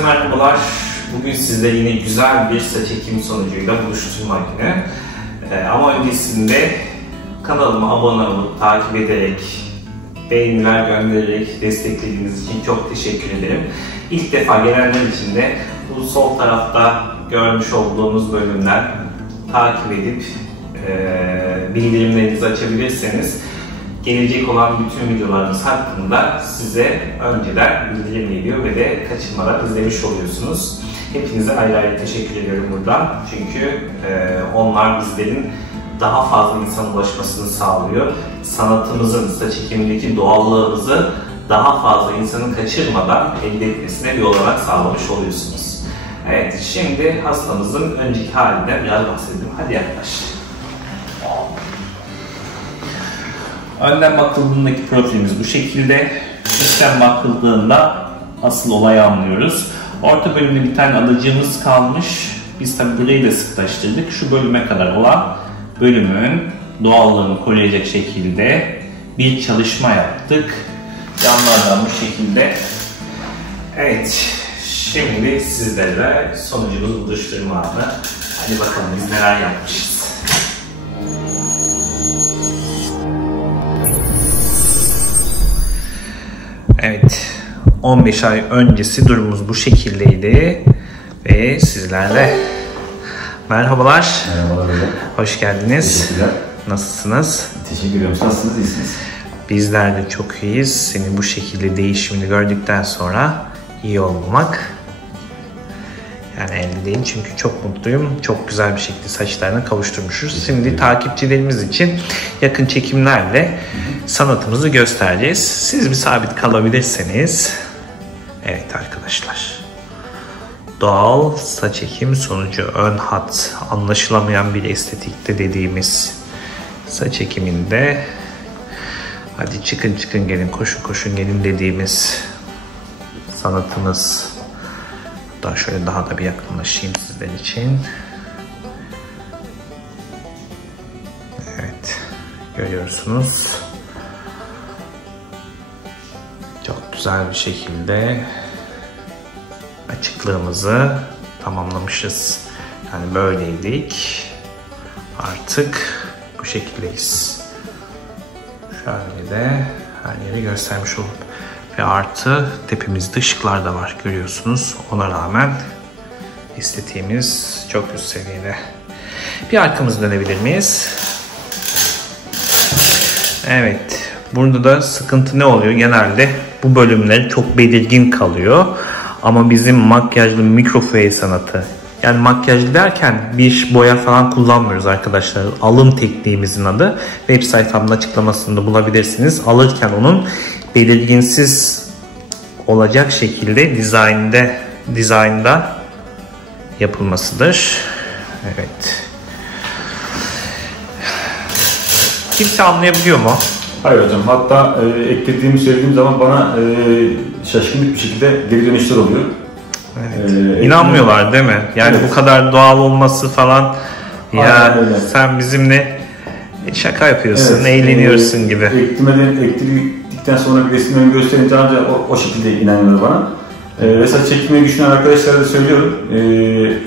Herkese merhabalar. Bugün sizle yine güzel bir saç ekimi sonucuyla buluşturmak yine. Ama öncesinde kanalıma abone olup, takip ederek, beğeniler göndererek desteklediğiniz için çok teşekkür ederim. İlk defa gelenler için de bu sol tarafta görmüş olduğunuz bölümden takip edip bildirimlerinizi açabilirseniz gelecek olan bütün videolarımız hakkında size önceden bildirim geliyor ve de kaçırmadan izlemiş oluyorsunuz. Hepinize ayrı ayrı teşekkür ediyorum buradan. Çünkü onlar bizlerin daha fazla insana ulaşmasını sağlıyor. Sanatımızın, saç ekimindeki doğallığımızı daha fazla insanın kaçırmadan elde etmesine bir olanak sağlamış oluyorsunuz. Evet, şimdi hastamızın önceki halinden biraz bahsedelim. Hadi yaklaş. Önden bakıldığındaki profilimiz bu şekilde. Üstten bakıldığında asıl olayı anlıyoruz. Orta bölümde bir tane adacığımız kalmış. Biz tabi burayı da sıklaştırdık. Şu bölüme kadar olan bölümün doğallığını koruyacak şekilde bir çalışma yaptık. Yanlardan bu şekilde. Evet, şimdi sizlerle sonucumuzu buluşturma anı. Hadi bakalım biz neler yapmışız. Evet, 15 ay öncesi durumumuz bu şekildeydi ve sizlerle merhabalar. Merhabalar hocam. Hoş geldiniz. Teşekkürler. Nasılsınız? Teşekkür ediyorum. Nasılsınız? İyisiniz? Bizler de çok iyiyiz. Senin bu şekilde değişimini gördükten sonra iyi olmak yani elde değil, çünkü çok mutluyum. Çok güzel bir şekilde saçlarına kavuşturmuşuz. Şimdi takipçilerimiz için yakın çekimlerle sanatımızı göstereceğiz. Siz bir sabit kalabilirseniz. Evet arkadaşlar. Doğal saç ekimi sonucu ön hat, anlaşılamayan bir estetikte dediğimiz saç ekiminde hadi çıkın çıkın gelin, koşun koşun gelin dediğimiz sanatımız. Daha şöyle daha da bir yakınlaşayım sizler için. Evet, görüyorsunuz. Çok güzel bir şekilde açıklığımızı tamamlamışız. Yani böyleydik. Artık bu şekildeyiz. Şöyle de her yeri göstermiş olup. Ve artı tepemizde ışıklar da var, görüyorsunuz. Ona rağmen estetiğimiz çok üst seviyede. Bir arkamızı dönebilir miyiz? Evet. Burada da sıkıntı ne oluyor? Genelde bu bölümler çok belirgin kalıyor. Ama bizim makyajlı mikroföy sanatı, yani makyaj derken bir boya falan kullanmıyoruz arkadaşlar. Alım tekniğimizin adı. Web sayfamın açıklamasında bulabilirsiniz. Alırken onun belirginsiz olacak şekilde dizaynda yapılmasıdır. Evet. Kimse anlayabiliyor mu? Hayır hocam. Hatta eklediğimi söylediğim zaman bana şaşkınlık bir şekilde geri dönüşler oluyor. Evet. İnanmıyorlar değil mi? Yani evet, bu kadar doğal olması falan. Ya sen bizimle şaka yapıyorsun, evet, eğleniyorsun gibi. Ektirdikten sonra bir resimlerimi gösterince ancak o şekilde inanıyorlar bana. Ve saç çekmeyi düşünen arkadaşlara da söylüyorum.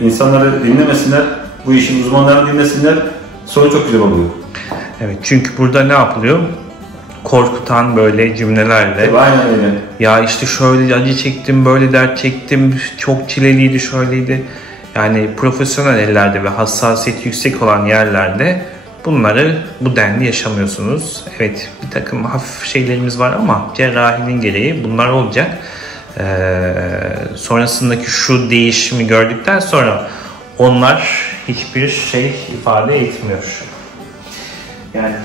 İnsanları dinlemesinler, bu işin uzmanlarını dinlesinler. Sonra çok güzel oluyor. Evet, çünkü burada ne yapılıyor? Korkutan böyle cümlelerle. Tabii, aynen öyle. Ya işte şöyle acı çektim, böyle dert çektim, çok çileliydi, şöyleydi. Yani profesyonel ellerde ve hassasiyeti yüksek olan yerlerde bunları bu denli yaşamıyorsunuz. Evet, bir takım hafif şeylerimiz var ama cerrahinin gereği bunlar olacak. Sonrasındaki şu değişimi gördükten sonra onlar hiçbir şey ifade etmiyor. Yani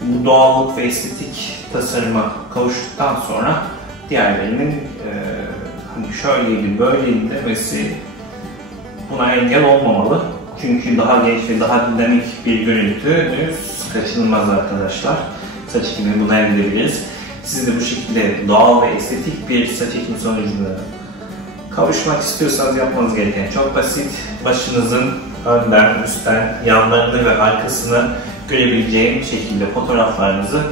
bu doğallık ve estetik tasarıma kavuştuktan sonra diğerlerinin hani şöyleydi, böyleydi demesi buna engel olmamalı. Çünkü daha genç ve daha dinamik bir görüntünüz kaçınılmaz arkadaşlar. Saç ekimini buna elde edebiliriz. Siz de bu şekilde doğal ve estetik bir saç ekimi sonucuna kavuşmak istiyorsanız yapmanız gereken çok basit. Başınızın önden, üstten, yanlarını ve arkasını görebileceğim şekilde fotoğraflarınızı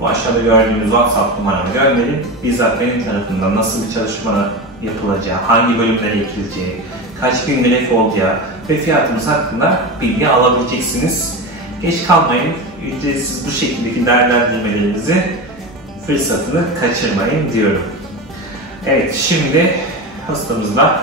bu aşağıda gördüğünüz WhatsApp numaramı gönderin. Bizzat benim tarafından nasıl bir çalışma yapılacağı, hangi bölümlere ekileceği, kaç gün gref olacağı ve fiyatımız hakkında bilgi alabileceksiniz. Geç kalmayın, ücretsiz bu şekildeki değerlendirmelerinizi fırsatını kaçırmayın diyorum. Evet, şimdi hastamızla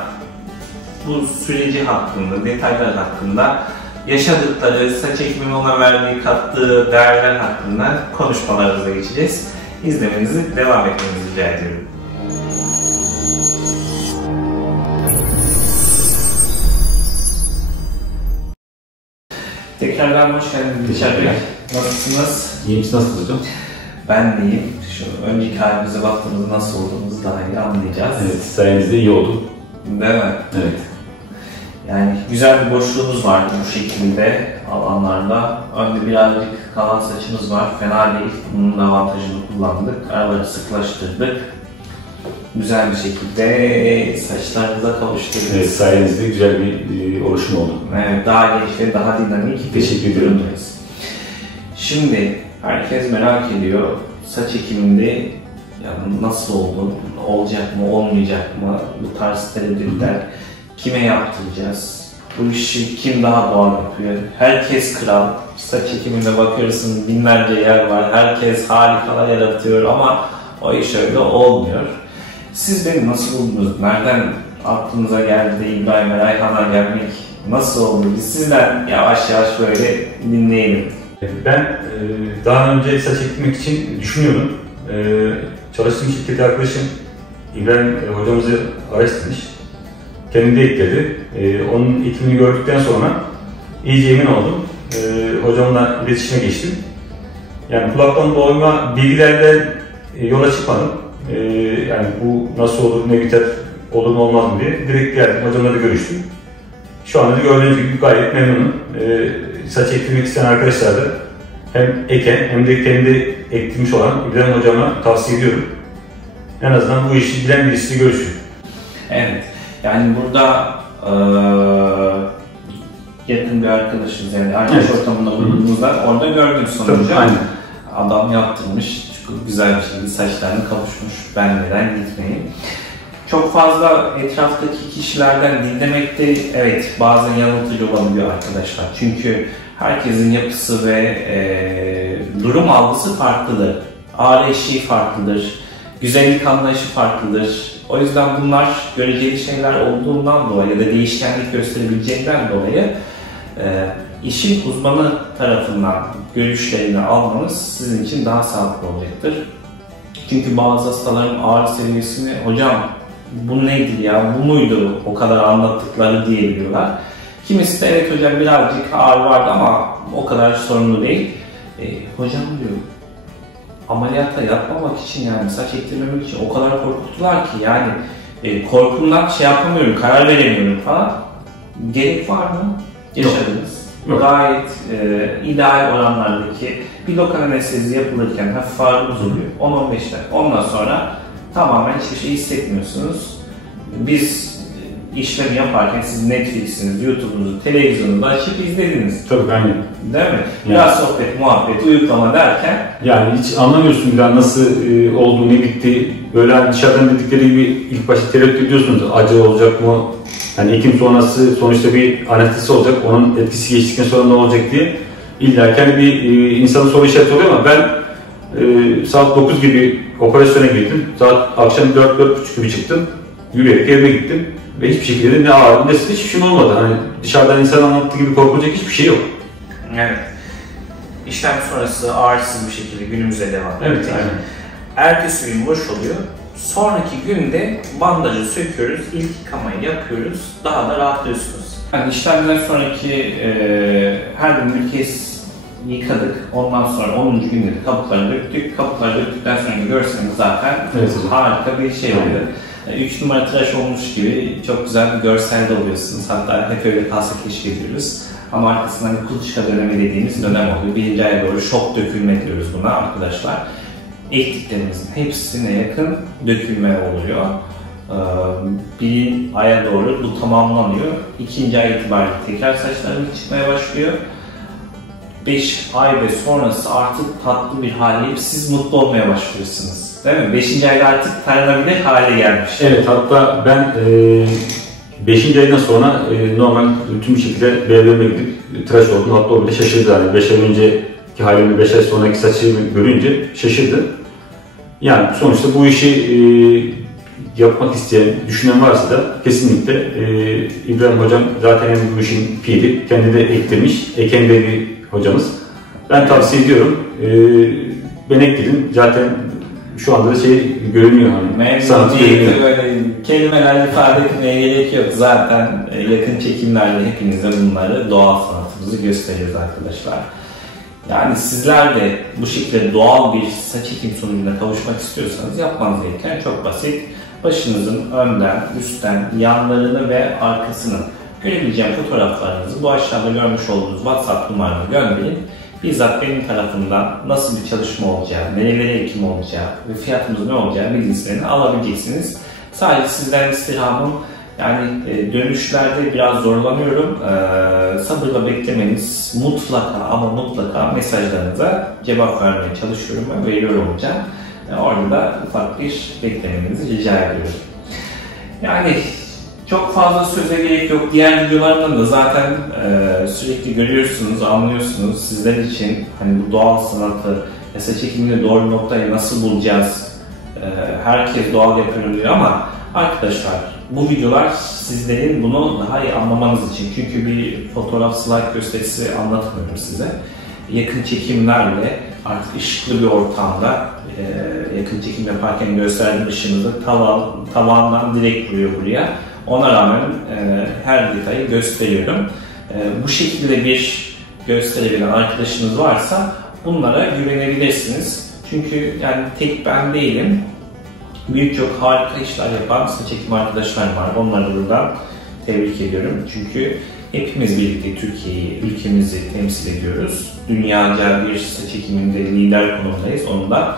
bu süreci hakkında, detaylar hakkında, yaşadıkları, saç ekiminin ona verdiği, kattığı değerler hakkında konuşmalarımıza geçeceğiz. İzlemenizi devam etmenizi rica ediyorum. Tekrardan hoş geldiniz Dilşat Bey. Nasılsınız? İyiyim, siz nasılsınız hocam? Ben de iyiyim. Şu önceki halimize baktığımızda nasıl olduğumuzu daha iyi anlayacağız. Evet, sayenizde iyi oldu. Değil mi? Evet. Yani güzel bir boşluğumuz vardı bu şekilde alanlarda. Önde birazcık kalan saçımız var. Fena değil. Bunun da avantajını kullandık. Araları sıklaştırdık. Güzel bir şekilde saçlarımıza kavuşturduk. Evet, sayenizde güzel bir oluşum oldu. Evet, daha genç ve daha dinamik. Teşekkür ediyorum. Şimdi herkes merak ediyor. Saç ekiminde yani nasıl oldu? Olacak mı, olmayacak mı? Bu tarz tereddütler. Kime yaptıracağız? Bu işi kim daha doğal yapıyor? Herkes kral. Saç ekimine bakıyorsun, binlerce yer var. Herkes harikalar yaratıyor ama o iş öyle olmuyor. Siz beni nasıl buldunuz? Nereden aklınıza geldi de İbrahim ve Rayhan'a gelmek nasıl oldu? Biz sizden yavaş yavaş böyle dinleyelim. Ben daha önce saç ektirmek için düşünüyordum. Çalıştığım şirkette arkadaşım İbrahim hocamızı araştırmış. Kendi de ekledi. Onun ekimini gördükten sonra iyice emin oldum. Hocamla iletişime geçtim. Yani kulaktan dolma bilgilerden yola çıkmadım. Yani bu nasıl olur, ne biter, olur mu olmaz mı diye direkt geldim. Hocamla da görüştüm. Şu anda da gördüğünüz gibi gayet memnunum. Saç ektirmek isteyen arkadaşlar da hem eken hem de kendi ektirmiş olan İbrahim hocama tavsiye ediyorum. En azından bu işi bilen birisiyle görüşün. Evet. Yani burada yakın bir arkadaşımız, yani arkadaş ortamında bulunduğumuzda orada gördüm sonucu. Aynen. Adam yaptırmış, çok güzel bir şekilde saçlarını kavuşmuş, ben neden gitmeyeyim. Çok fazla etraftaki kişilerden dinlemekte evet bazen yanıltıcı olabiliyor arkadaşlar. Çünkü herkesin yapısı ve durum algısı farklıdır. Ağrı eşiği farklıdır, güzellik anlayışı farklıdır. O yüzden bunlar göreceli şeyler olduğundan dolayı ya da değişkenlik gösterebileceğinden dolayı işin uzmanı tarafından görüşlerini almanız sizin için daha sağlıklı olacaktır. Çünkü bazı hastaların ağrı seviyesini, hocam bu neydi ya, bu muydu o kadar anlattıkları diyebiliyorlar. Kimisi de evet hocam birazcık ağrı vardı ama o kadar sorunlu değil. Hocam diyor, ameliyata yatmamak için yani saç ektirmemek için o kadar korkuttular ki yani korkumdan şey yapamıyorum, karar veremiyorum falan. Gerek var mı? Yaşadınız. Yok. Gayet ideal oranlardaki bir lokal anestezi yapılırken hafif ağrımız oluyor. 10-15 dakika. Ondan sonra tamamen hiçbir şey hissetmiyorsunuz. Biz işlemi yaparken siz Netflix'iniz, YouTube'unuzu, televizyonunuzu açıp izlediniz. Tabii aynen. Değil mi? Yani. Biraz sohbet, muhabbet, uyuklama derken Yani hiç anlamıyorsun bile nasıl oldu, ne bitti. Böyle hani dışarıdan dedikleri gibi ilk başta tereddüt ediyorsunuz. Acı olacak mı? Yani ekim sonrası sonuçta bir anestezi olacak. Onun etkisi geçtikten sonra ne olacak diye. İlla ki bir insanın soru işareti oluyor ama ben saat 9 gibi operasyona girdim. Saat akşam 4-4.30 gibi çıktım. Yürüyerek evime gittim. Ve hiçbir şekilde ne ağrı ne hiçbir şey olmadı. Hani dışarıdan insan anlattığı gibi korkulacak hiçbir şey yok. evet. İşlem sonrası ağrısız bir şekilde günümüze devam ettik. Evet, aynen. Ertesi gün boş oluyor. Sonraki günde bandajı söküyoruz, ilk yıkamayı yapıyoruz. Daha da rahatlıyorsunuz. Yani işlemden sonraki her gün bir kez yıkadık. Ondan sonra 10. günde de kabukları döktük. Kabukları döktükten sonra görseliniz zaten evet, harika bir şey oluyor. 3 numara tıraş olmuş gibi çok güzel bir görselde oluyorsunuz. Hatta hep öyle kalsa keşfediyoruz. Ama arkasından bir kuluçka dönemi dediğimiz dönem oluyor. 1. aya doğru şok dökülme diyoruz buna arkadaşlar. Ektiklerimizin hepsine yakın dökülme oluyor. 1. aya doğru bu tamamlanıyor. 2. ay itibariyle tekrar saçlarımız çıkmaya başlıyor. 5 ay ve sonrası artık tatlı bir hale gelip siz mutlu olmaya başlıyorsunuz. Değil mi? 5. ayda artık taranabilir hale gelmiş. Evet, hatta ben 5. aydan sonra normal tüm bir şekilde berberime gidip tıraş oldum. Hatta o bile şaşırdı. Yani 5 ay önceki halimi 5 ay sonraki saçımı görünce şaşırdı. Yani sonuçta bu işi yapmak isteyen, düşünen varsa da kesinlikle İbrahim Hocam zaten bu işin piri. Kendi de eklemiş. Eken Bey bir hocamız. Ben tavsiye ediyorum. Ben ekledim. Zaten şu anda da görünüyor hani. Sanat görünüyor. Böyle kelimelerle ifade etmeye gerek yok. Zaten yakın çekimlerle hepinize bunları, doğal sanatımızı gösteriyoruz arkadaşlar. Yani sizler de bu şekilde doğal bir saç ekim sonucuna kavuşmak istiyorsanız yapmanız gereken çok basit. Başınızın önden, üstten, yanlarını ve arkasını görebileceğim fotoğraflarınızı bu aşağıda görmüş olduğunuz WhatsApp numaramı gönderin. Bizzat benim tarafından nasıl bir çalışma olacağı, nerelere ekim olacağı ve fiyatımız ne olacağı bilgisini alabileceksiniz. Sadece sizden istirhamım, yani dönüşlerde biraz zorlanıyorum. Sabırla beklemeniz, mutlaka ama mutlaka mesajlarınıza cevap vermeye çalışıyorum ve veriyor olacağım. Orada da ufak bir beklemenizi rica ediyorum. Yani çok fazla söze gerek yok. Diğer videolarımda da zaten sürekli görüyorsunuz, anlıyorsunuz. Sizler için hani bu doğal sanatı, saç ekiminde doğru noktayı nasıl bulacağız? Herkes doğal yapıyor diyor ama arkadaşlar bu videolar sizlerin bunu daha iyi anlamanız için. Çünkü bir fotoğraf, slide gösterisi anlatmıyorum size. Yakın çekimlerle artık ışıklı bir ortamda yakın çekim yaparken gösterdiğim ışığımızı tavandan direkt vuruyor buraya. Ona rağmen her detayı gösteriyorum. Bu şekilde bir gösterebilen arkadaşınız varsa bunlara güvenebilirsiniz. Çünkü yani tek ben değilim. Birçok harika işler yapan saç ekim arkadaşlar var. Onları buradan tebrik ediyorum. Çünkü hepimiz birlikte Türkiye'yi, ülkemizi temsil ediyoruz. Dünyaca bir saç ekiminde lider konumdayız. Onu da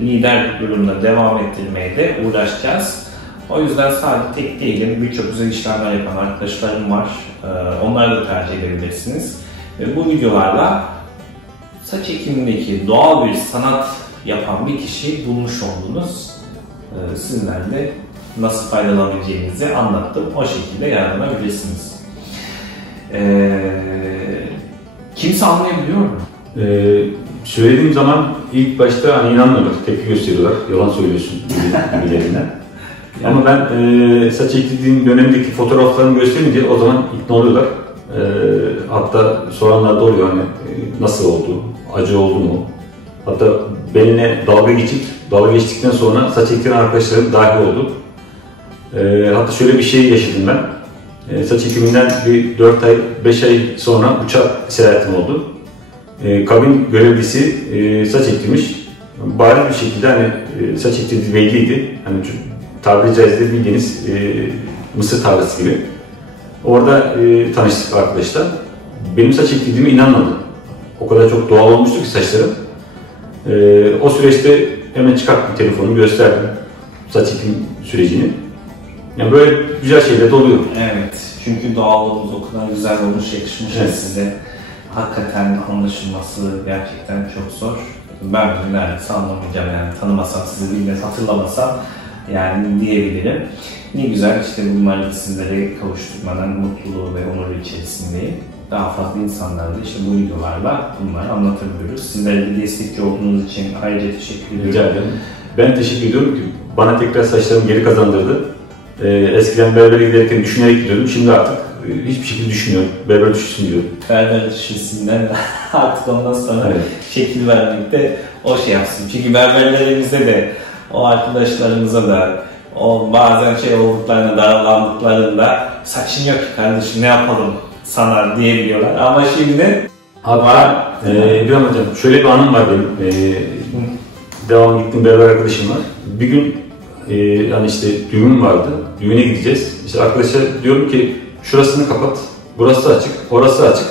lider durumda devam ettirmeye de uğraşacağız. O yüzden sadece tek değilim. Birçok güzel işlemler yapan arkadaşlarım var. Onları da tercih edebilirsiniz. Ve bu videolarla saç ekimindeki doğal bir sanat yapan bir kişiyi bulmuş oldunuz. Sizler de nasıl faydalanabileceğinizi anlattım. O şekilde yararlanabilirsiniz. Kimse anlayabiliyor mu? Söylediğim zaman ilk başta hani inanmıyorlar, tepki gösteriyorlar. Yalan söylüyorsun gibilerinden. Ama ben saç ektirdiğim dönemdeki fotoğraflarını gösterince o zaman ikna oluyorlar. Hatta soranlar da oluyor hani nasıl oldu, acı oldu mu? Hatta benimle dalga geçtikten sonra saç ektiren arkadaşlarım dahil oldu. Hatta şöyle bir şey yaşadım ben. Saç ekiminden bir 4 ay, 5 ay sonra uçak seyahatim oldu. Kabin görevlisi saç ektirmiş. Bariz bir şekilde hani saç ektirdiği belliydi. Hani tabiri caizse bildiğiniz mısır tarlası gibi. Orada tanıştık arkadaşlar. Benim saç ektirdiğime inanmadı. O kadar çok doğal olmuştu ki saçlarım. O süreçte hemen çıkarttım telefonu, gösterdim saç ekim sürecini. Yani böyle güzel şeyler de oluyor. Evet, çünkü doğallığımız o kadar güzel olmuş, yakışmış size. Hakikaten anlaşılması gerçekten çok zor. Ben bunu neredeyse anlamayacağım yani, tanımasam, sizi bilmez, hatırlamasam yani diyebilirim. Ne güzel işte bunları sizlere kavuşturmanın mutluluğu ve onuru içerisindeyim. Daha fazla insanlara da işte bu videolarla bunları anlatabiliyoruz. Sizlere de destekçi olduğunuz için ayrıca teşekkür ediyorum. Rica ederim. Ben teşekkür ediyorum ki bana tekrar saçlarımı geri kazandırdı. Eskiden berbere giderken düşünerek gidiyordum. Şimdi artık hiçbir şekilde düşünmüyorum. Berber düşünsün diyorum. Berber düşünsünler artık ondan sonra şekil vermekte o şey yapsın. Çünkü berberlerimizde de o arkadaşlarımıza da o bazen olduklarında, daralandıklarında saçın yok ki kardeşim ne yapalım sana diyebiliyorlar. Ama şimdi hatta İbrahim Hocam şöyle bir anım var benim. Devam gittiğim berber arkadaşım var. Bir gün hani işte düğün vardı. Düğüne gideceğiz. İşte arkadaşa diyorum ki şurasını kapat. Burası açık, orası açık.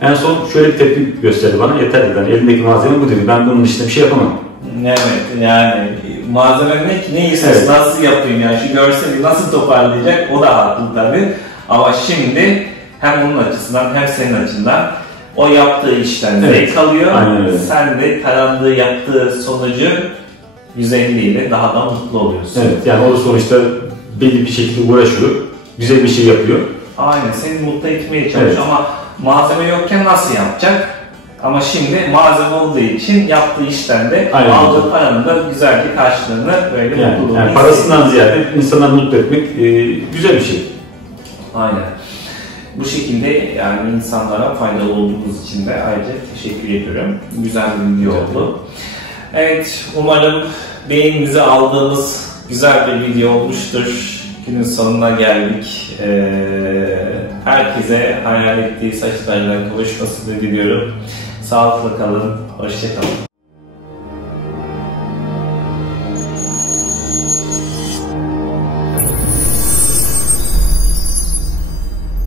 En son şöyle bir tepki gösterdi bana. Yeter dedi. Yani elimdeki malzeme bu dedi. Ben bunun dışında bir şey yapamam. Evet yani malzeme ne ki? Ne istersin? Nasıl yapayım yani? Şu görseli nasıl toparlayacak? O da haklı tabii. Ama şimdi hem onun açısından hem senin açından o yaptığı işten zevk alıyor. Sen de tarandığı, yaptığı sonucu 150 ile daha da mutlu oluyorsun. Evet, yani o sonuçta belli bir şekilde uğraşıyor, güzel bir şey yapıyor. Aynen, seni mutlu etmeye çalışıyor, evet. Ama malzeme yokken nasıl yapacak? Ama şimdi malzeme olduğu için yaptığı işten de aldığı paranın da güzel bir karşılığını böyle mutluluğunu yani parasından ziyade insanları mutlu etmek güzel bir şey. Aynen. Bu şekilde yani insanlara faydalı olduğumuz için de ayrıca teşekkür ediyorum. Güzel bir video oldu. Evet, umarım beğeninizi aldığımız güzel bir video olmuştur. Günün sonuna geldik. Herkese hayal ettiği saçlarına kavuşmasını diliyorum. Sağlıkla kalın, hoşça kalın.